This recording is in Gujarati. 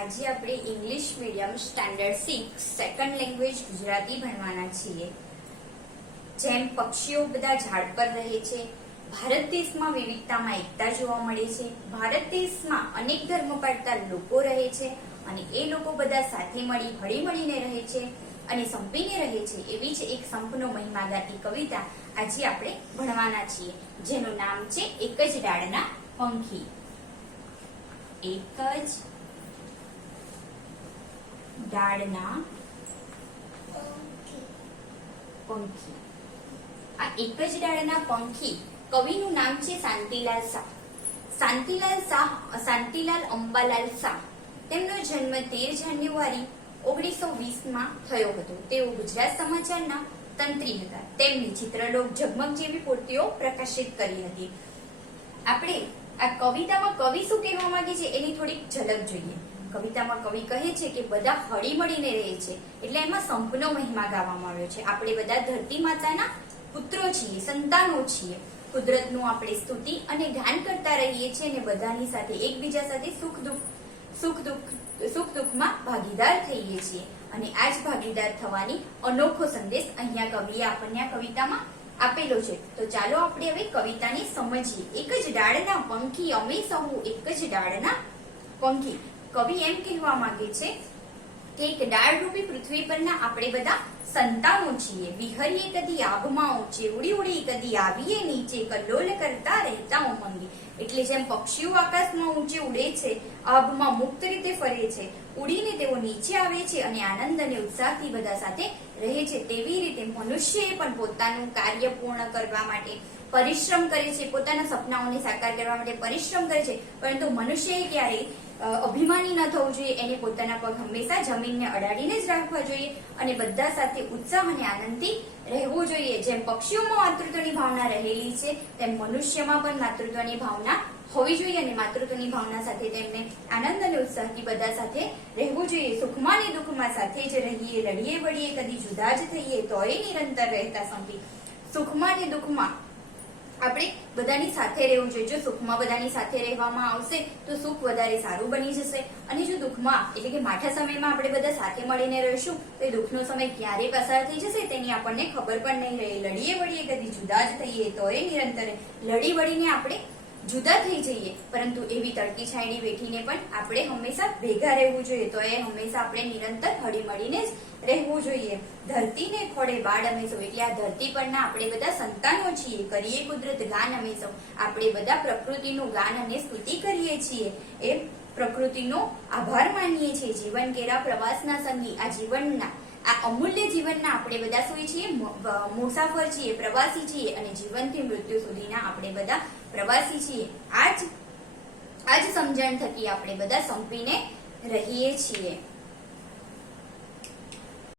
આજે આપણે English medium standard 6 second language Gujarati ભણવાના છીએ। જેમ પક્ષીઓ બધા ઝાડ પર રહે છે, ભારત દેશમાં વિવિધતામાં એકતા જોવા મળે છે। ભારત દેશમાં અનેક ધર્મ પાળતા લોકો રહે છે અને એ લોકો બધા સાથે મળી હળીમળીને રહે છે અને સંપીને રહે છે। એવી જ એક સંપનો મહિમા ગાતી કવિતા આજે આપણે ભણવાના છીએ, જેનું નામ છે એક જ ડાળના પંખી। એક જ ડાળના પંખી। આ એક જ ડાળના પંખી કવિનું નામ છે શાંતિલાલ શાહ। શાંતિલાલ અંબાલાલ શાહ। તેમનો જન્મ 13 જાન્યુઆરી 1920 માં થયો હતો। તેઓ ગુજરાત સમાચારના તંત્રી હતા। તેમની ચિત્રલોક ઝગમગ જેવી પૂર્તિઓ પ્રકાશિત કરી હતી। આપણે આ કવિતામાં કવિ શું કહેવા માંગે છે એની થોડીક ઝલક જોઈએ। કવિતામાં કવિ કહે છે કે બધા હળીમળીને રહે છે, એટલે એમાં સંપનો મહિમા ગાવામાં આવ્યો છે। આપણે બધા ધરતી માતાના પુત્રો છીએ, સંતાનો છીએ। કુદરતનું આપણે સ્તુતિ અને ગાન કરતા રહીએ છીએ અને બધાની સાથે એકબીજા સાથે સુખ દુઃખમાં ભાગીદાર થઈએ છીએ અને આ જ ભાગીદાર થવાની અનોખો સંદેશ અહીંયા કવિએ આપણને આ કવિતામાં આપેલો છે। તો ચાલો આપણે હવે કવિતાને સમજીએ। એક જ ડાળના પંખી અમે સહુ એક જ ડાળના પંખી। કવિ એમ કહેવા માંગે છે કે એક ડાળ રૂપી પૃથ્વી પરના આપણે બધા સંતાનો છીએ। વિહરીએ કદી આભમાં ઊંચે, ઉડી ઉડી કદી આવીએ નીચે, કલ્લોલ કરતા રહેતા ઉમંગી। એટલે જેમ પક્ષીઓ આકાશમાં ઊંચે ઉડે છે, આભમાં મુક્ત રીતે ફરે છે, ઉડીને તેઓ નીચે આવે છે અને આનંદ અને ઉત્સાહથી બધા સાથે રહે છે, તેવી રીતે મનુષ્યએ પણ પોતાનું કાર્ય પૂર્ણ કરવા માટે પરિશ્રમ કરે છે, પોતાના સપનાઓને સાકાર કરવા માટે પરિશ્રમ કરે છે, પરંતુ મનુષ્યએ ક્યારેય અભિમાની ન થવું જોઈએ। એને પોતાના પગ હંમેશા જમીનને અડાડીને જ રાખવા જોઈએ અને બધા સાથે ઉત્સાહ અને આનંદથી રહેવું જોઈએ। જેમ પક્ષીઓમાં માતૃત્વની ભાવના રહેલી છે, તેમ મનુષ્યમાં પણ માતૃત્વની ભાવના હોવી જોઈએ અને માતૃત્વની ભાવના સાથે તેમને આનંદ અને ઉત્સાહથી બધા સાથે રહેવું જોઈએ। સુખમાં અને દુઃખમાં સાથે જ રહીએ, લડીએ વળીએ કદી જુદા જ થઈએ, તોય નિરંતર રહેતા સંપી। સુખમાં અને દુઃખમાં આપણે બધાની સાથે રહેવું જોઈએ। જો સુખમાં બધાની સાથે રહેવામાં આવશે તો સુખ વધારે સારું બની જશે અને જો દુઃખમાં એટલે કે માઠા સમયમાં આપણે બધા સાથે મળીને રહીશું તો એ દુઃખનો સમય ક્યારે પસાર થઈ જશે તેની આપણને ખબર પણ નહીં રહે। લડીએ વળીએ કદી જુદા જ થઈએ, તોય નિરંતર લડી વળીને આપણે જુદા થઈ જઈએ, પરંતુ એવી તડકી છાંયડી બેઠીને પણ આપણે હંમેશા ભેગા રહેવું જોઈએ, તો એ હંમેશા આપણે નિરંતર હળી મળીને જ રહેવું જોઈએ। ધરતીને ખોળે બાળ અમે સૌ, એટલે આ ધરતી પરના આપણે બધા સંતાનો છીએ। કરીએ કુદરત ગાન અમે સૌ, આપણે બધા પ્રકૃતિનું ગાન અને સ્તુતિ કરીએ છીએ, એ પ્રકૃતિનો આભાર માનીએ છીએ। જીવન કેરા પ્રવાસના સંગી, આ જીવનના આ અમૂલ્ય જીવનના આપણે બધા શું છીએ? મુસાફર છીએ, પ્રવાસી છીએ અને જીવનથી મૃત્યુ સુધીના આપણે બધા પ્રવાસી છીએ। આ જ સમજણ થકી આપણે બધા સંપીને રહીએ છીએ।